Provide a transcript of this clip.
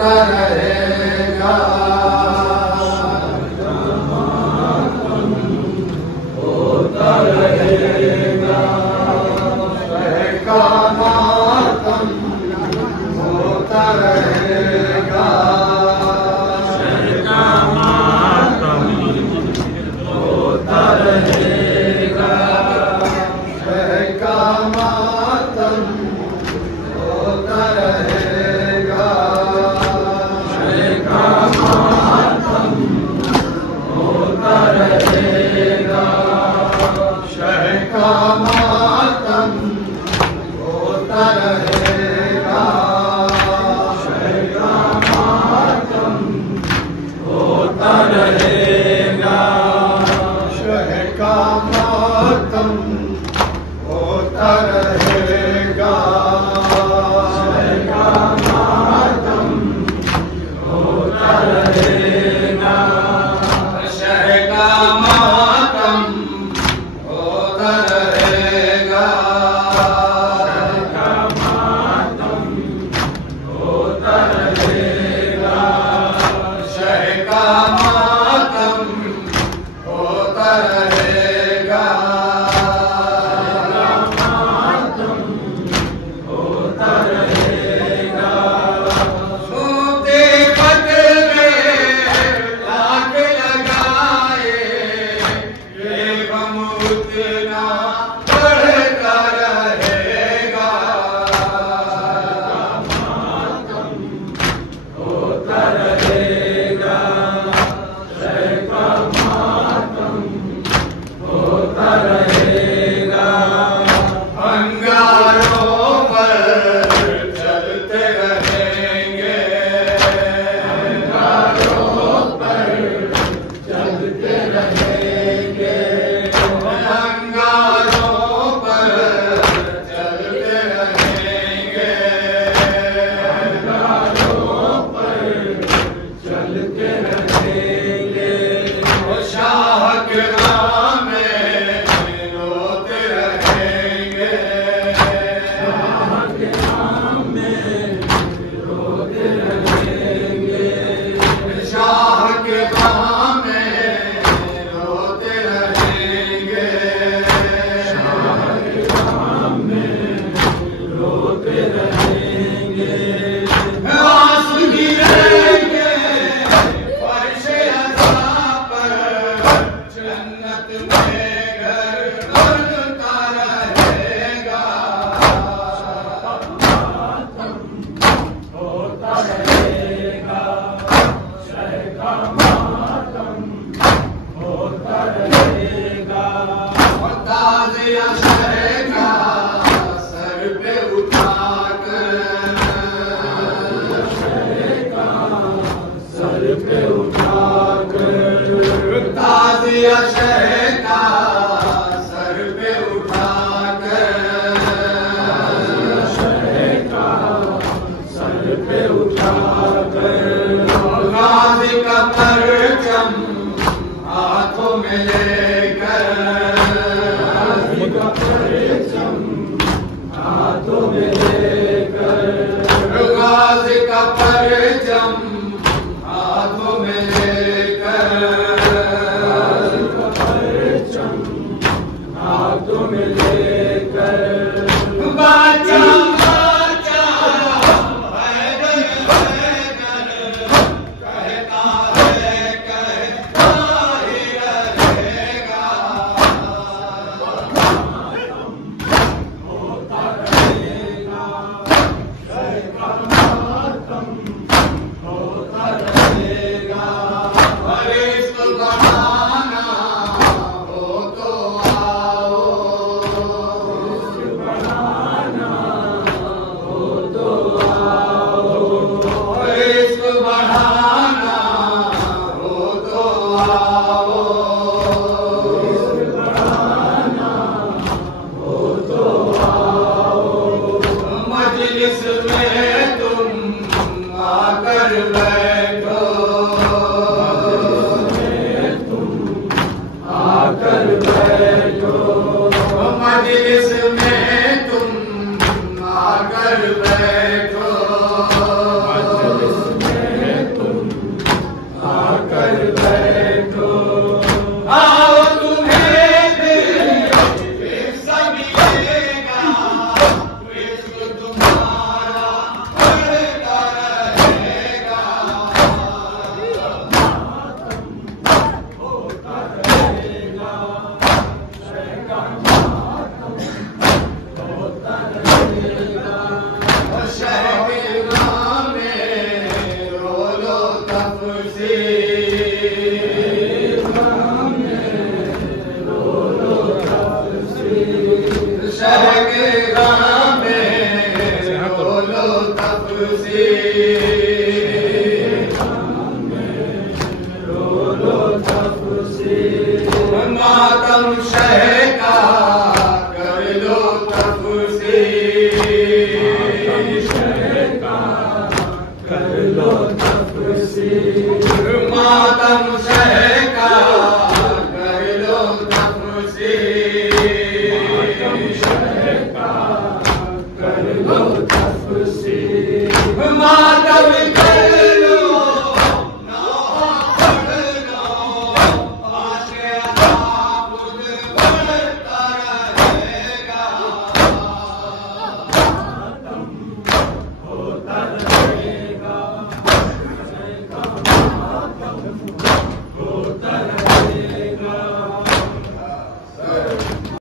होता रहेगा, होता रहेगा, शह का मातम होता रहेगा, शह का मातम होता रहेगा, शह का मातम होता रहेगा, शह का मातम होता रहेगा, शह का मातम होता रहेगा, शह का मातम होता रहेगा, शह का मातम होता रहेगा, शह का मातम होता रहेगा, शह का मातम होता रहेगा, शह का मातम होता रहेगा, शह का मातम होता रहेगा, होता रहेगा, सूते बदले लाख लगाए, ये गम उतना बढ़ता रहेगा, मातम होता रहेगा, शह का मातम होता रहेगा, अंगारों पर चलते रहेंगे, अंगारों पर चलते रहेंगे, अंगारों पर चलते रहेंगे, अंगारों पर चलते रहेंगे, शाह के नाम में रोते रहेंगे, शाह के नाम में रोते रहेंगे, शाह के नाम में रोते रहेंगे, शाह के नाम में रोते रहेंगे, आंसू गिरेंगे फर्श अज़ा पर, जन्नत में घर बनता रहेगा, मातम होता रहेगा, शह का मातम होता रहेगा, ताज़िया शह का सर पे उठाकर, शह का सर पे उठाकर, ताज़िया शह का सर पे उठाकर, शह का सर पे उठाकर, गाज़ी का परचम हाथों में लेकर, गाज़ी का परचम हाथों में लेकर, गाज़ी का परचम हाथों में लेकर, गाज़ी का परचम हाथों में लेकर, बाचा बाचा हैदर हैदर कहता है, कहता ही रहेगा, होता रहेगा, शह का मातम होता रहेगा, अरे इसको बढ़ाना हो तो आओ, इसको बढ़ाना हो तो आओ, अरे इसको बढ़ाना हो तो आओ, इसको बढ़ाना हो तो आओ, मजलिस में तुम आकर बैठो, मजलिस में तुम आकर बैठो, मजलिस में तुम आकर बैठो, मजलिस में मातम शह का कर लो तफसीर, शह का कर लो तफसीर, मातम शह